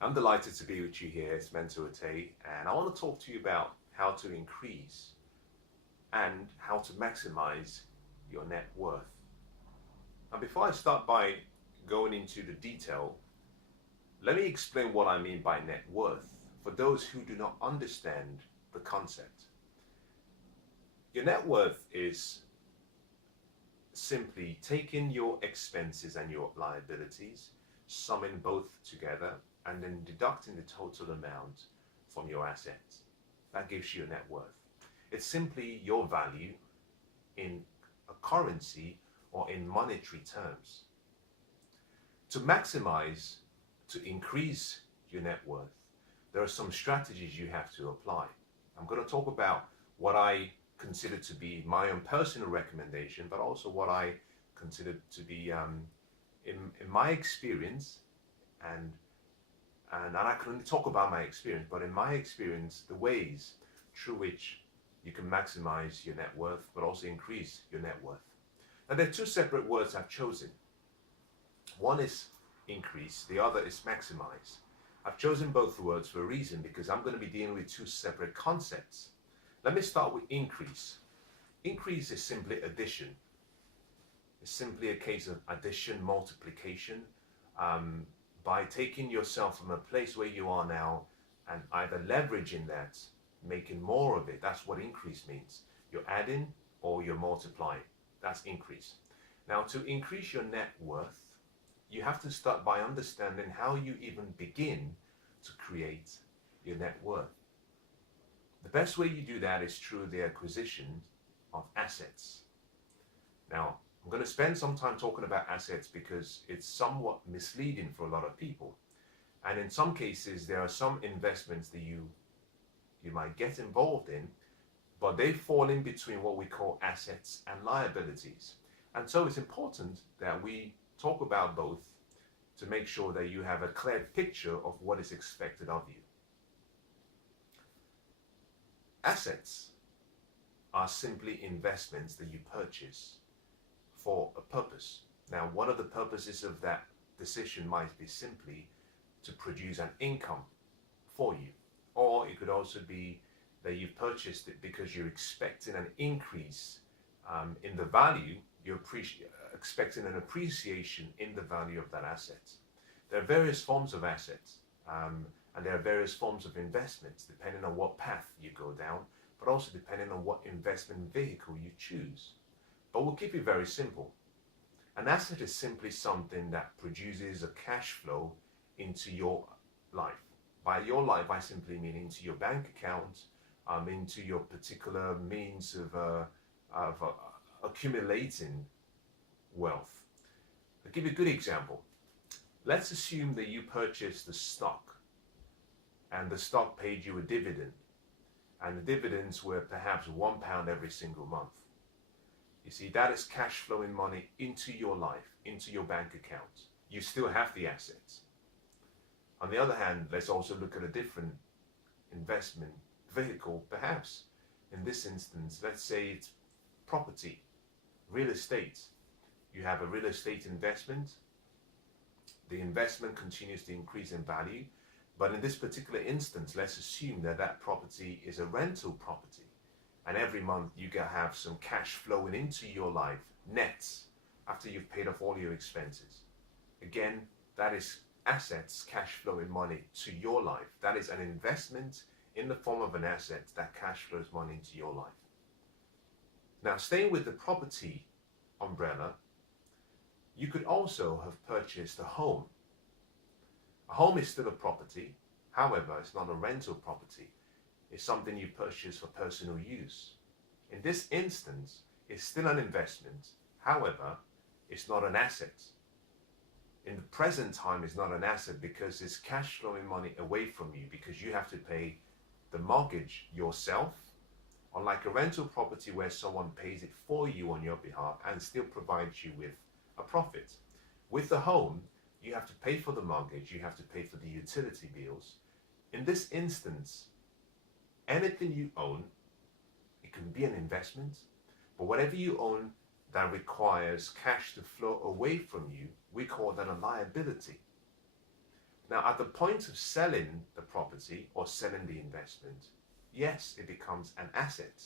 I'm delighted to be with you here. It's Mensah Oteh, and I want to talk to you about how to increase and how to maximize your net worth. Now, before I start by going into the detail, let me explain what I mean by net worth for those who do not understand the concept. Your net worth is simply taking your expenses and your liabilities, summing both together, and then deducting the total amount from your assets. That gives you a net worth. It's simply your value in a currency or in monetary terms. To maximize, to increase your net worth, there are some strategies you have to apply. I'm going to talk about what I consider to be my own personal recommendation, but also what I consider to be in my experience, and I can only talk about my experience, but in my experience, the ways through which you can maximize your net worth, but also increase your net worth. Now, there are two separate words I've chosen. One is increase, the other is maximize. I've chosen both words for a reason, because I'm going to be dealing with two separate concepts. Let me start with increase. Increase is simply addition. It's simply a case of addition, multiplication, by taking yourself from a place where you are now and either leveraging that, making more of it. That's what increase means. You're adding or you're multiplying. That's increase. Now, to increase your net worth, you have to start by understanding how you even begin to create your net worth. The best way you do that is through the acquisition of assets. Now, I'm going to spend some time talking about assets because it's somewhat misleading for a lot of people. And in some cases, there are some investments that you might get involved in, but they fall in between what we call assets and liabilities. And so it's important that we talk about both to make sure that you have a clear picture of what is expected of you. Assets are simply investments that you purchase for a purpose. Now, one of the purposes of that decision might be simply to produce an income for you. Or it could also be that you've purchased it because you're expecting an increase in the value, you're expecting an appreciation in the value of that asset. There are various forms of assets, and there are various forms of investments depending on what path you go down, but also depending on what investment vehicle you choose. But we'll keep it very simple. An asset is simply something that produces a cash flow into your life. By your life, I simply mean into your bank account, into your particular means of accumulating wealth. I'll give you a good example. Let's assume that you purchased the stock and the stock paid you a dividend, and the dividends were perhaps £1 every single month. You see, that is cash flowing money into your life, into your bank account. You still have the assets. On the other hand, let's also look at a different investment vehicle, perhaps. In this instance, let's say it's property, real estate. You have a real estate investment. The investment continues to increase in value. But in this particular instance, let's assume that that property is a rental property. And every month you can have some cash flowing into your life, nets, after you've paid off all your expenses. Again, that is assets, cash flowing money to your life. That is an investment in the form of an asset that cash flows money into your life. Now, staying with the property umbrella, you could also have purchased a home. A home is still a property. However, it's not a rental property. It's something you purchase for personal use. In this instance, it's still an investment. However, it's not an asset. In the present time, it's not an asset because it's cash flowing money away from you, because you have to pay the mortgage yourself, unlike a rental property where someone pays it for you on your behalf and still provides you with a profit. With the home, you have to pay for the mortgage, you have to pay for the utility bills. In this instance, anything you own, it can be an investment, but whatever you own that requires cash to flow away from you, we call that a liability. Now, at the point of selling the property or selling the investment, yes, it becomes an asset.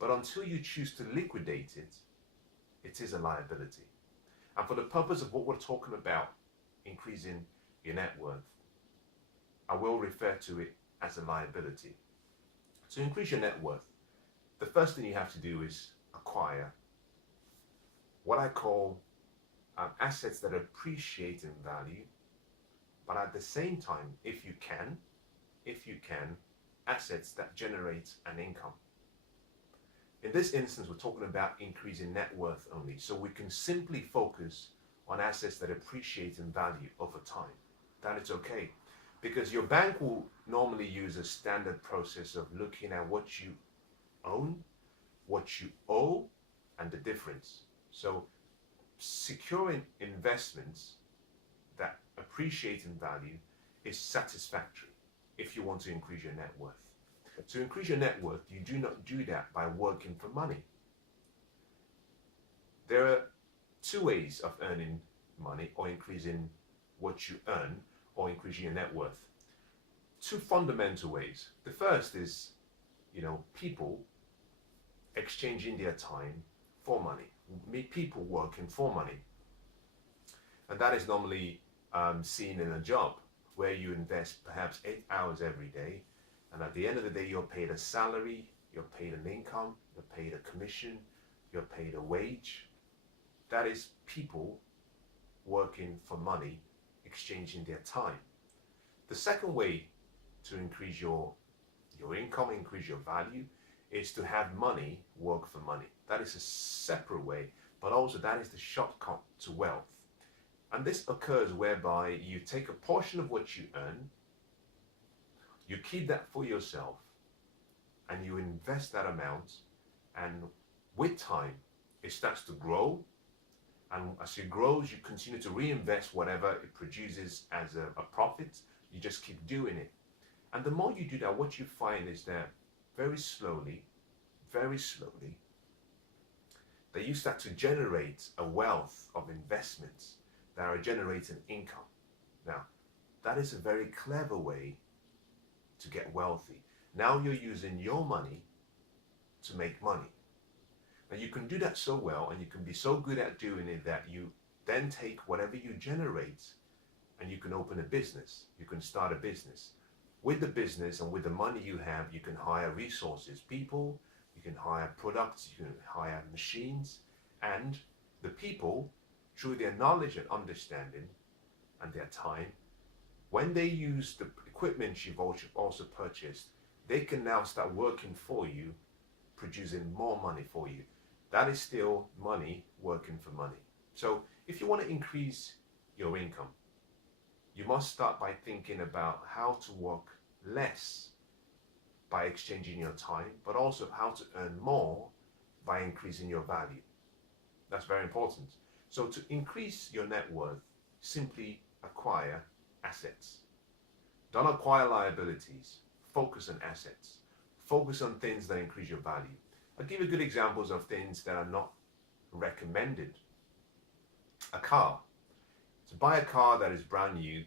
But until you choose to liquidate it, it is a liability. And for the purpose of what we're talking about, increasing your net worth, I will refer to it as a liability. To increase your net worth, the first thing you have to do is acquire what I call assets that appreciate in value, but at the same time, if you can, assets that generate an income. In this instance, we're talking about increasing net worth only, so we can simply focus on assets that appreciate in value over time. That is okay, because your bank will normally use a standard process of looking at what you own, what you owe, and the difference. So securing investments that appreciate in value is satisfactory if you want to increase your net worth. To increase your net worth, you do not do that by working for money. There are two ways of earning money or increasing what you earn or increasing your net worth. Two fundamental ways. The first is, people exchanging their time for money. People working for money. And that is normally seen in a job where you invest perhaps 8 hours every day, and at the end of the day you're paid a salary, you're paid an income, you're paid a commission, you're paid a wage. That is people working for money, exchanging their time. The second way to increase your income, increase your value, is to have money work for money. That is a separate way, but also that is the shortcut to wealth. And this occurs whereby you take a portion of what you earn, you keep that for yourself, and you invest that amount, and with time, it starts to grow. And as it grows, you continue to reinvest whatever it produces as a profit. You just keep doing it. And the more you do that, what you find is that very slowly, that you start to generate a wealth of investments that are generating income. Now, that is a very clever way to get wealthy. Now you're using your money to make money. Now you can do that so well, and you can be so good at doing it that you then take whatever you generate and you can open a business. You can start a business. With the business and with the money you have, you can hire resources, people, you can hire products, you can hire machines, and the people, through their knowledge and understanding and their time, when they use the equipment you've also purchased, they can now start working for you, producing more money for you. That is still money working for money. So if you want to increase your income, you must start by thinking about how to work less by exchanging your time, but also how to earn more by increasing your value. That's very important. So to increase your net worth, simply acquire assets. Don't acquire liabilities. Focus on assets. Focus on things that increase your value. I'll give you good examples of things that are not recommended. A car. To buy a car that is brand new,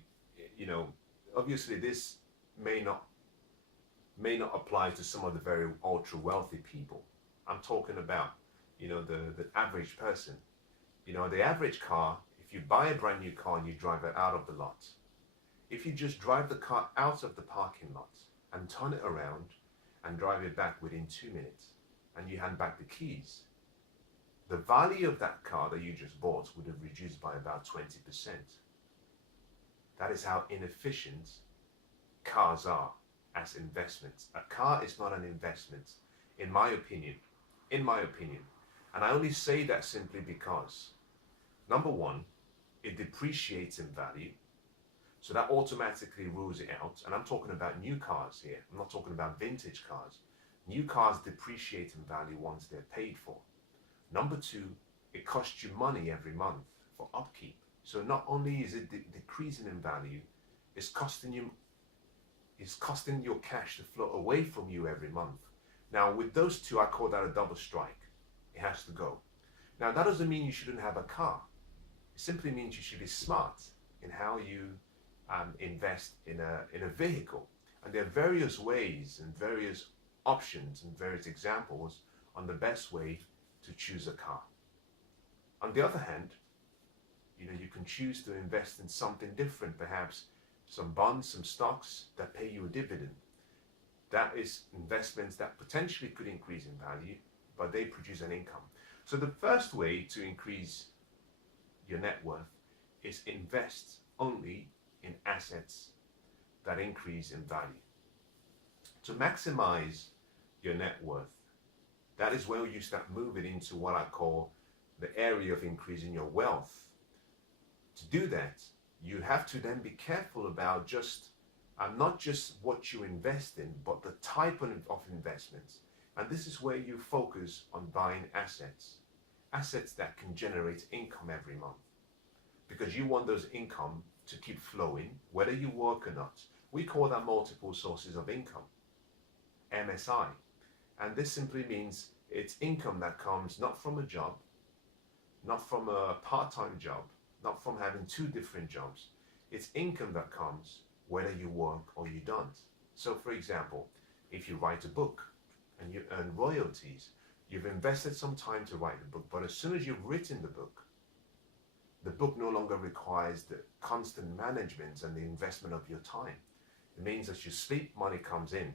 obviously this may not apply to some of the very ultra wealthy people. I'm talking about, the average person. The average car, if you buy a brand new car and you drive it out of the lot, if you just drive the car out of the parking lot and turn it around and drive it back within 2 minutes, and you hand back the keys, the value of that car that you just bought would have reduced by about 20%. That is how inefficient cars are as investments. A car is not an investment, in my opinion. And I only say that simply because, number one, it depreciates in value. So that automatically rules it out. And I'm talking about new cars here. I'm not talking about vintage cars. New cars depreciate in value once they're paid for. Number two, it costs you money every month for upkeep. So not only is it decreasing in value, it's costing your cash to flow away from you every month. Now with those two, I call that a double strike. It has to go. Now that doesn't mean you shouldn't have a car. It simply means you should be smart in how you invest in a vehicle. And there are various ways and various options and various examples on the best way to choose a car. On the other hand, you can choose to invest in something different, perhaps some bonds, some stocks that pay you a dividend. That is investments that potentially could increase in value, but they produce an income. So the first way to increase your net worth is invest only in assets that increase in value. To maximize your net worth, that is where you start moving into what I call the area of increasing your wealth. To do that, you have to then be careful about not just what you invest in, but the type of investments. And this is where you focus on buying assets that can generate income every month, because you want those income to keep flowing, whether you work or not. We call that multiple sources of income, MSI. And this simply means it's income that comes not from a job, not from a part-time job, not from having two different jobs. It's income that comes whether you work or you don't. So for example, if you write a book and you earn royalties, you've invested some time to write the book, but as soon as you've written the book no longer requires the constant management and the investment of your time. It means that you sleep, money comes in.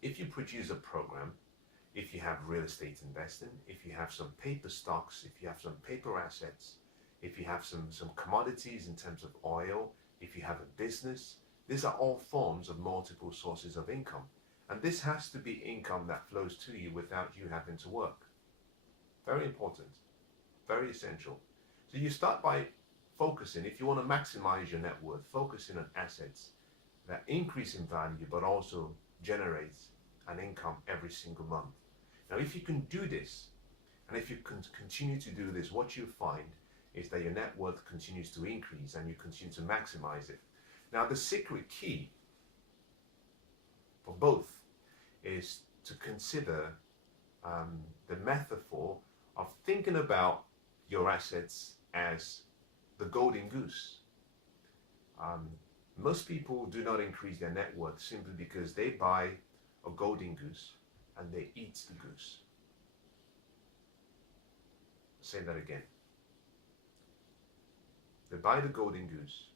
If you produce a program, if you have real estate investing, if you have some paper stocks, if you have some paper assets, if you have some commodities in terms of oil, if you have a business, these are all forms of multiple sources of income. And this has to be income that flows to you without you having to work. Very important, very essential. So you start by focusing, if you want to maximize your net worth, focusing on assets that increase in value but also generate an income every single month. Now, if you can do this, and if you can continue to do this, what you find is that your net worth continues to increase and you continue to maximize it. Now, the secret key for both is to consider the metaphor of thinking about your assets as the golden goose. Most people do not increase their net worth simply because they buy a golden goose and they eat the goose. I'll say that again. They buy the golden goose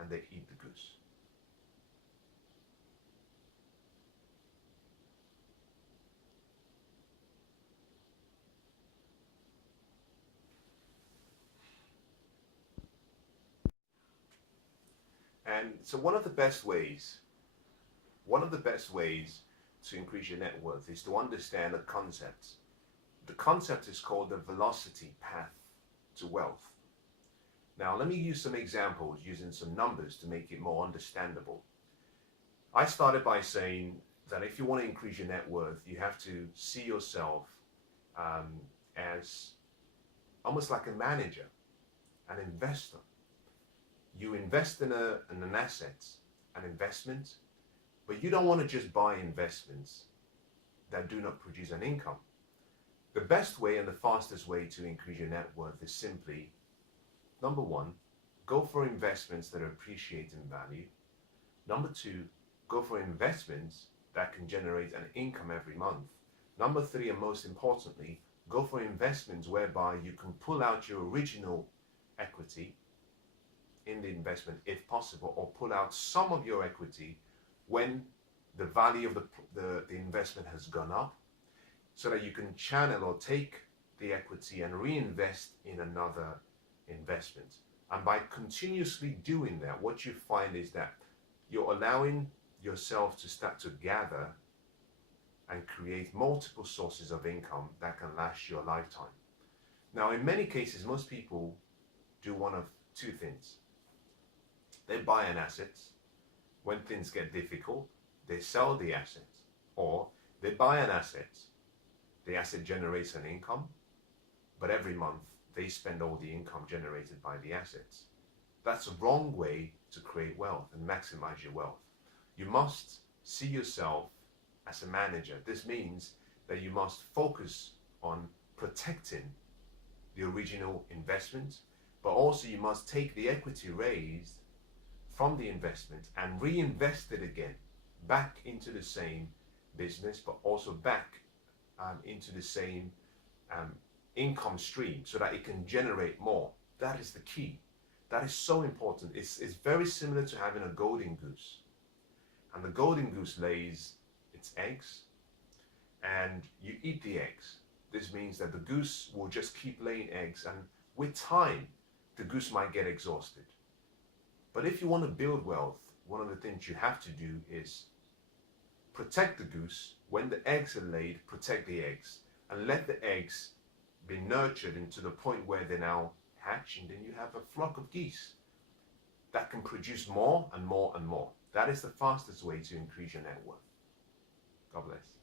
and they eat the goose. And so one of the best ways to increase your net worth is to understand a concept. The concept is called the velocity path to wealth. Now, let me use some examples using some numbers to make it more understandable. I started by saying that if you want to increase your net worth, you have to see yourself as almost like a manager, an investor. You invest in an asset, an investment, but you don't want to just buy investments that do not produce an income. The best way and the fastest way to increase your net worth is simply, number one, go for investments that appreciate in value. Number two, go for investments that can generate an income every month. Number three, and most importantly, go for investments whereby you can pull out your original equity in the investment if possible, or pull out some of your equity when the value of the investment has gone up, so that you can channel or take the equity and reinvest in another investment. And by continuously doing that, what you find is that you're allowing yourself to start to gather and create multiple sources of income that can last your lifetime. Now, in many cases, most people do one of two things. They buy an asset. When things get difficult, they sell the asset. Or they buy an asset. The asset generates an income, but every month they spend all the income generated by the assets. That's a wrong way to create wealth and maximize your wealth. You must see yourself as a manager. This means that you must focus on protecting the original investment, but also you must take the equity raised from the investment and reinvest it again back into the same business, but also back into the same income stream so that it can generate more. That is the key. That is so important. It's very similar to having a golden goose. And the golden goose lays its eggs and you eat the eggs. This means that the goose will just keep laying eggs, and with time, the goose might get exhausted. But if you want to build wealth, one of the things you have to do is protect the goose. When the eggs are laid, protect the eggs and let the eggs be nurtured into the point where they now hatch, and then you have a flock of geese that can produce more and more and more. That is the fastest way to increase your net worth. God bless.